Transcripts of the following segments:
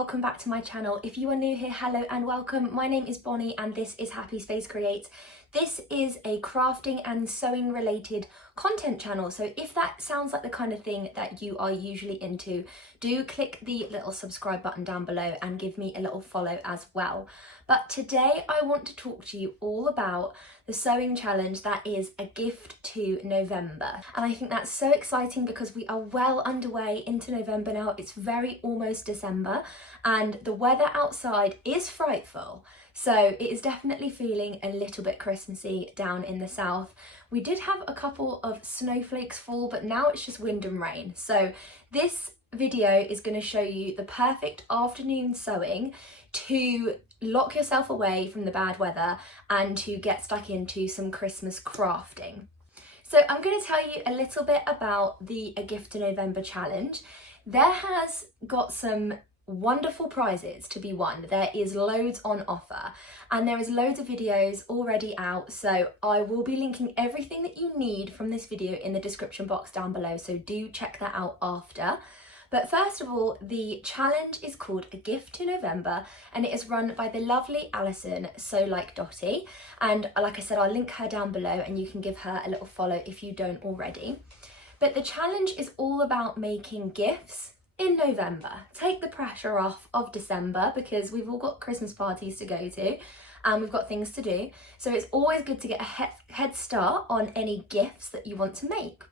welcome back to my channel. If you are new here, hello and welcome. My name is Bonnie and this is Happy Space Creates. This is a crafting and sewing related content channel, so if that sounds like the kind of thing that you are usually into, do click the little subscribe button down below and give me a little follow as well. But today I want to talk to you all about the sewing challenge that is A Gift to November. And I think that's so exciting because we are well underway into November now. It's very almost December and the weather outside is frightful. So it is definitely feeling a little bit Christmassy down in the south. We did have a couple of snowflakes fall, but now it's just wind and rain. So this video is going to show you the perfect afternoon sewing to lock yourself away from the bad weather and to get stuck into some Christmas crafting. So I'm going to tell you a little bit about the A Gift to November challenge. There has got some wonderful prizes to be won. There is loads on offer and there is loads of videos already out, so I will be linking everything that you need from this video in the description box down below, so do check that out after. But first of all, the challenge is called A Gift to November and it is run by the lovely Alison, Sew Like Dotty, and like I said, I'll link her down below and you can give her a little follow if you don't already. But the challenge is all about making gifts in November. Take the pressure off of December because we've all got Christmas parties to go to and we've got things to do. So it's always good to get a head start on any gifts that you want to make.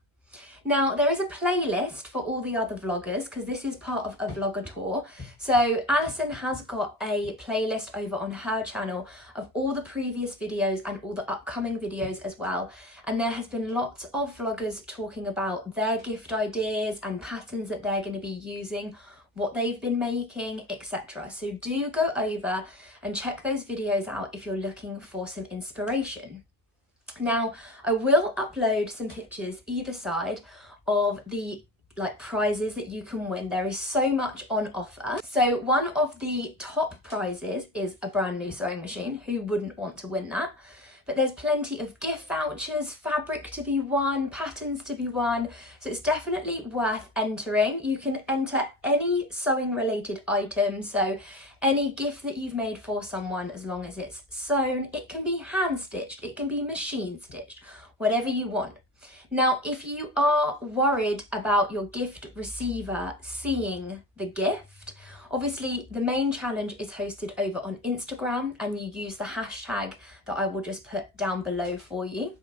Now there is a playlist for all the other vloggers because this is part of a vlogger tour. So Alison has got a playlist over on her channel of all the previous videos and all the upcoming videos as well. And there has been lots of vloggers talking about their gift ideas and patterns that they're going to be using, what they've been making, etc. So do go over and check those videos out if you're looking for some inspiration. Now, I will upload some pictures either side of the prizes that you can win. There is so much on offer. So one of the top prizes is a brand new sewing machine. Who wouldn't want to win that? But there's plenty of gift vouchers, fabric to be won, patterns to be won. So it's definitely worth entering. You can enter any sewing related item. So any gift that you've made for someone, as long as it's sewn, it can be hand stitched, it can be machine stitched, whatever you want. Now, if you are worried about your gift receiver seeing the gift, obviously the main challenge is hosted over on Instagram and you use the hashtag that I will just put down below for you.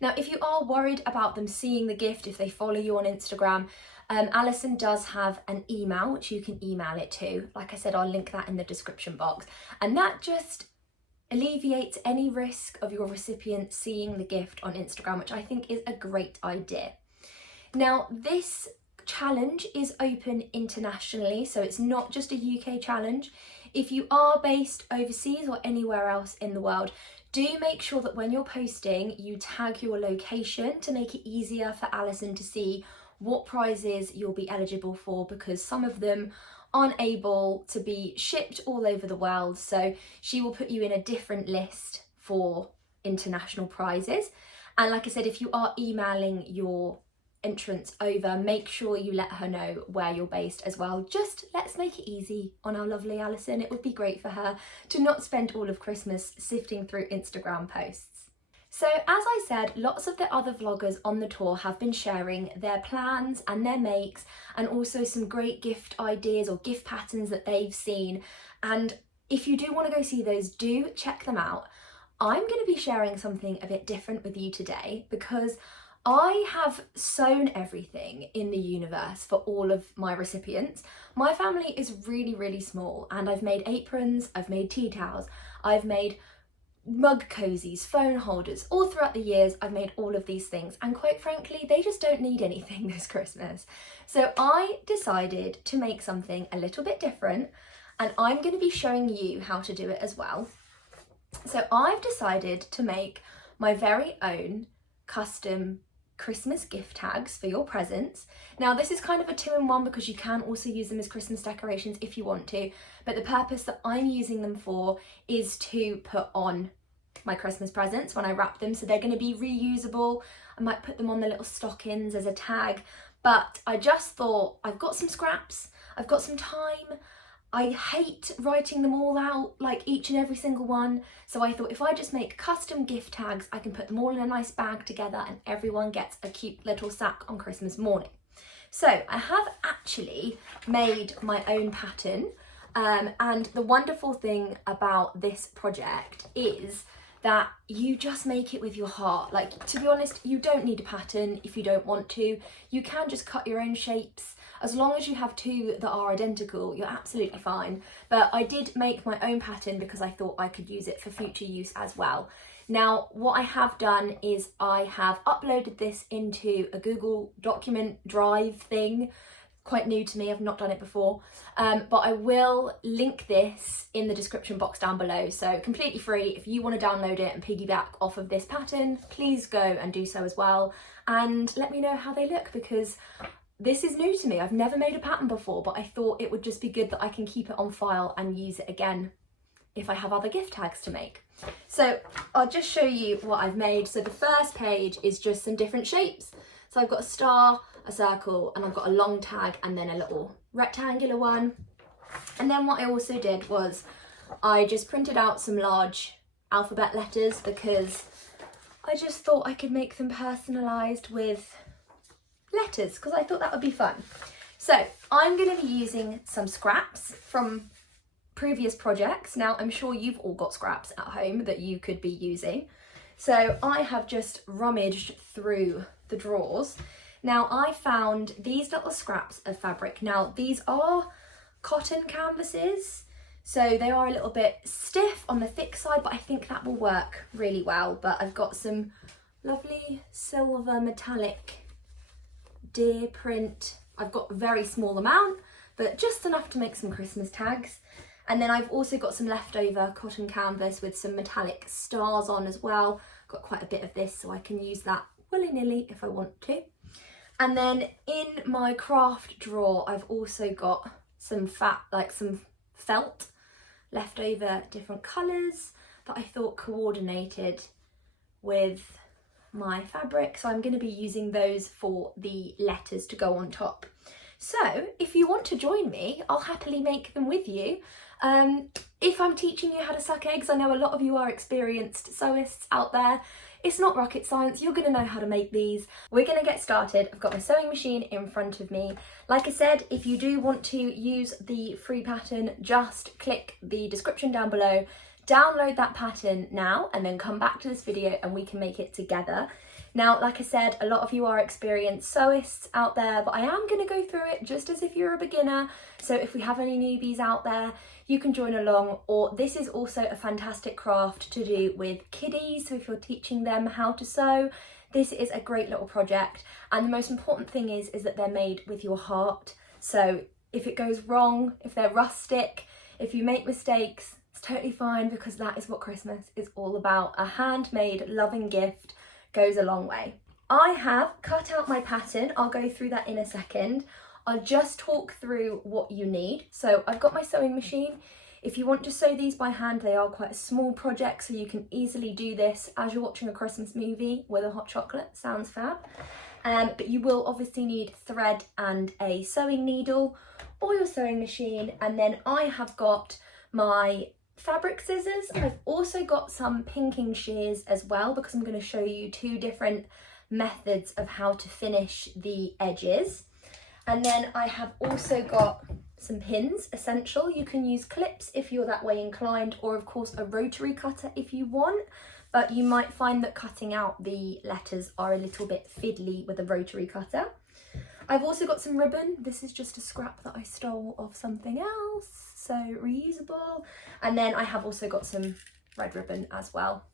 Now, if you are worried about them seeing the gift, if they follow you on Instagram, Alison does have an email which you can email it to. Like I said, I'll link that in the description box. And that just alleviates any risk of your recipient seeing the gift on Instagram, which I think is a great idea. Now, this challenge is open internationally, so it's not just a UK challenge. If you are based overseas or anywhere else in the world, do make sure that when you're posting, you tag your location to make it easier for Alison to see what prizes you'll be eligible for, because some of them aren't able to be shipped all over the world, so she will put you in a different list for international prizes. And like I said, if you are emailing your entrance over, make sure you let her know where you're based as well. Just let's make it easy on our lovely Alison. It would be great for her to not spend all of Christmas sifting through Instagram posts. So as I said, lots of the other vloggers on the tour have been sharing their plans and their makes and also some great gift ideas or gift patterns that they've seen. And if you do want to go see those, do check them out. I'm going to be sharing something a bit different with you today because I have sewn everything in the universe for all of my recipients. My family is really, really small and I've made aprons, I've made tea towels, I've made mug cozies, phone holders. All throughout the years I've made all of these things and quite frankly they just don't need anything this Christmas. So I decided to make something a little bit different and I'm going to be showing you how to do it as well. So I've decided to make my very own custom Christmas gift tags for your presents. Now this is kind of a two-in-one because you can also use them as Christmas decorations if you want to, but the purpose that I'm using them for is to put on my Christmas presents when I wrap them, so they're going to be reusable. I might put them on the little stockings as a tag, but I just thought I've got some scraps, I've got some time, I hate writing them all out, like each and every single one. So I thought if I just make custom gift tags, I can put them all in a nice bag together and everyone gets a cute little sack on Christmas morning. So I have actually made my own pattern. And the wonderful thing about this project is that you just make it with your heart. Like, to be honest, you don't need a pattern if you don't want to. You can just cut your own shapes. As long as you have two that are identical, you're absolutely fine. But I did make my own pattern because I thought I could use it for future use as well. Now, what I have done is I have uploaded this into a Google document drive thing. Quite new to me, I've not done it before, but I will link this in the description box down below, so completely free. If you want to download it and piggyback off of this pattern, please go and do so as well, and let me know how they look, because this is new to me. I've never made a pattern before, but I thought it would just be good that I can keep it on file and use it again if I have other gift tags to make. So I'll just show you what I've made. So the first page is just some different shapes. So I've got a star, a circle, and I've got a long tag and then a little rectangular one. And then what I also did was I just printed out some large alphabet letters because I just thought I could make them personalised with letters, because I thought that would be fun. So I'm going to be using some scraps from previous projects. Now, I'm sure you've all got scraps at home that you could be using. So I have just rummaged through the drawers. Now, I found these little scraps of fabric. Now, these are cotton canvases, so they are a little bit stiff on the thick side, but I think that will work really well. But I've got some lovely silver metallic deer print. I've got a very small amount, but just enough to make some Christmas tags. And then I've also got some leftover cotton canvas with some metallic stars on as well. Got quite a bit of this, so I can use that willy-nilly if I want to. And then in my craft drawer, I've also got some felt leftover, different colours that I thought coordinated with my fabric. So I'm going to be using those for the letters to go on top. So if you want to join me, I'll happily make them with you. If I'm teaching you how to suck eggs, I know a lot of you are experienced sewists out there. It's not rocket science, you're going to know how to make these. We're going to get started. I've got my sewing machine in front of me. Like I said, if you do want to use the free pattern, just click the description down below, download that pattern now, and then come back to this video and we can make it together. Now, like I said, a lot of you are experienced sewists out there, but I am going to go through it just as if you're a beginner. So if we have any newbies out there, you can join along, or this is also a fantastic craft to do with kiddies. So if you're teaching them how to sew, this is a great little project. And the most important thing is that they're made with your heart. So if it goes wrong, if they're rustic, if you make mistakes, it's totally fine, because that is what Christmas is all about. A handmade, loving gift goes a long way. I have cut out my pattern. I'll go through that in a second. I'll just talk through what you need. So I've got my sewing machine. If you want to sew these by hand, they are quite a small project, so you can easily do this as you're watching a Christmas movie with a hot chocolate. Sounds fab. But you will obviously need thread and a sewing needle or your sewing machine. And then I have got my fabric scissors. I've also got some pinking shears as well, because I'm going to show you two different methods of how to finish the edges. And then I have also got some pins, essential. You can use clips if you're that way inclined, or of course a rotary cutter if you want, but you might find that cutting out the letters are a little bit fiddly with a rotary cutter. I've also got some ribbon. This is just a scrap that I stole off something else, so reusable. And then I have also got some red ribbon as well,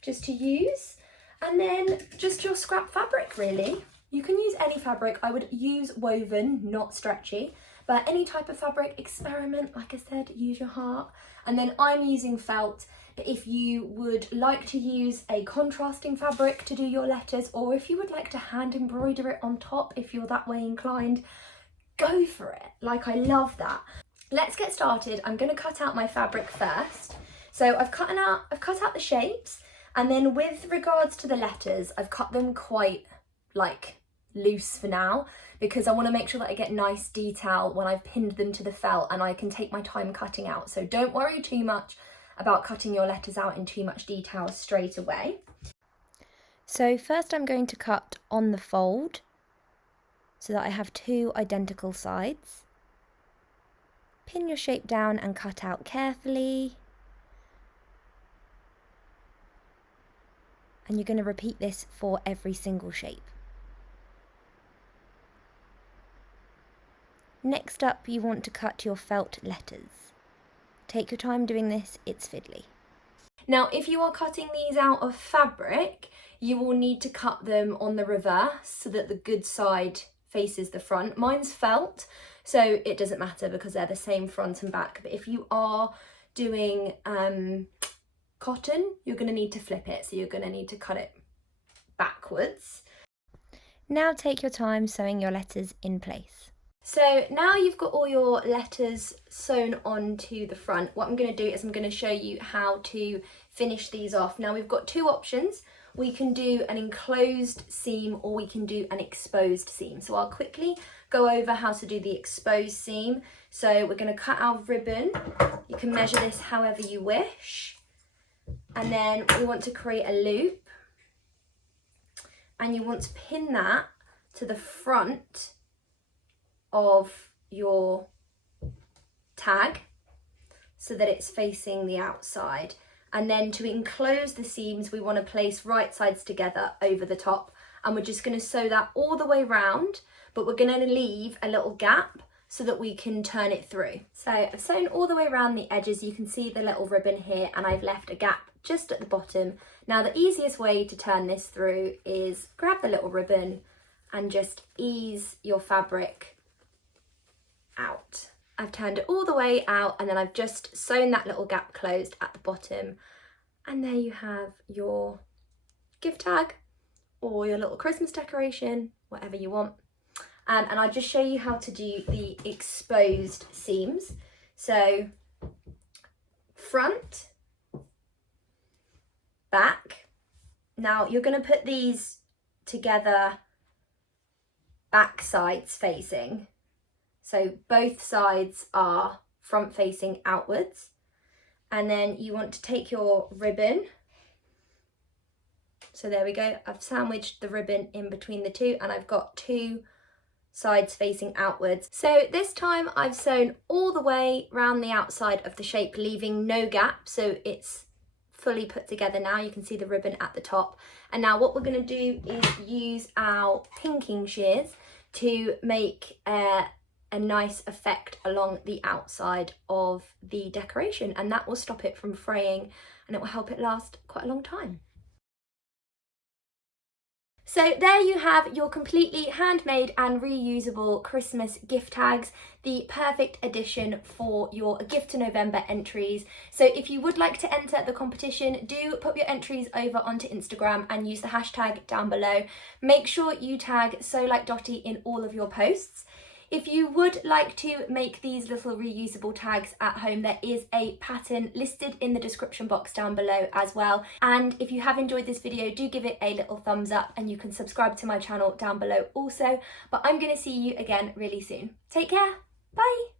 just to use. And then just your scrap fabric, really. You can use any fabric. I would use woven, not stretchy, but any type of fabric, experiment. Like I said, use your heart. And then I'm using felt. But if you would like to use a contrasting fabric to do your letters, or if you would like to hand embroider it on top, if you're that way inclined, go for it. Like, I love that. Let's get started. I'm going to cut out my fabric first. So I've cut out the shapes, and then with regards to the letters, I've cut them quite like loose for now, because I want to make sure that I get nice detail when I've pinned them to the felt, and I can take my time cutting out. So don't worry too much about cutting your letters out in too much detail straight away. So first I'm going to cut on the fold so that I have two identical sides. Pin your shape down and cut out carefully. And you're going to repeat this for every single shape. Next up, you want to cut your felt letters. Take your time doing this, it's fiddly. Now, if you are cutting these out of fabric, you will need to cut them on the reverse so that the good side faces the front. Mine's felt, so it doesn't matter because they're the same front and back. But if you are doing cotton, you're going to need to flip it, so you're going to need to cut it backwards. Now take your time sewing your letters in place. So now you've got all your letters sewn onto the front, what I'm going to do is I'm going to show you how to finish these off. Now we've got two options. We can do an enclosed seam or we can do an exposed seam. So I'll quickly go over how to do the exposed seam. So we're going to cut our ribbon. You can measure this however you wish. And then we want to create a loop. And you want to pin that to the front of your tag so that it's facing the outside. And then to enclose the seams, we want to place right sides together over the top, and we're just going to sew that all the way round, but we're going to leave a little gap so that we can turn it through. So I've sewn all the way around the edges. You can see the little ribbon here, and I've left a gap just at the bottom. Now the easiest way to turn this through is grab the little ribbon and just ease your fabric out. I've turned it all the way out, and then I've just sewn that little gap closed at the bottom, and there you have your gift tag or your little Christmas decoration, whatever you want. And I'll just show you how to do the exposed seams. So front, back. Now you're going to put these together back sides facing. So both sides are front facing outwards. And then you want to take your ribbon. So there we go. I've sandwiched the ribbon in between the two, and I've got two sides facing outwards. So this time I've sewn all the way around the outside of the shape, leaving no gap. So it's fully put together now. You can see the ribbon at the top. And now what we're going to do is use our pinking shears to make a nice effect along the outside of the decoration, and that will stop it from fraying, and it will help it last quite a long time. So there you have your completely handmade and reusable Christmas gift tags, the perfect addition for your Gift to November entries. So if you would like to enter the competition, do put your entries over onto Instagram and use the hashtag down below. Make sure you tag So Like Dotty in all of your posts. If you would like to make these little reusable tags at home, there is a pattern listed in the description box down below as well. And if you have enjoyed this video, do give it a little thumbs up, and you can subscribe to my channel down below also. But I'm going to see you again really soon. Take care. Bye.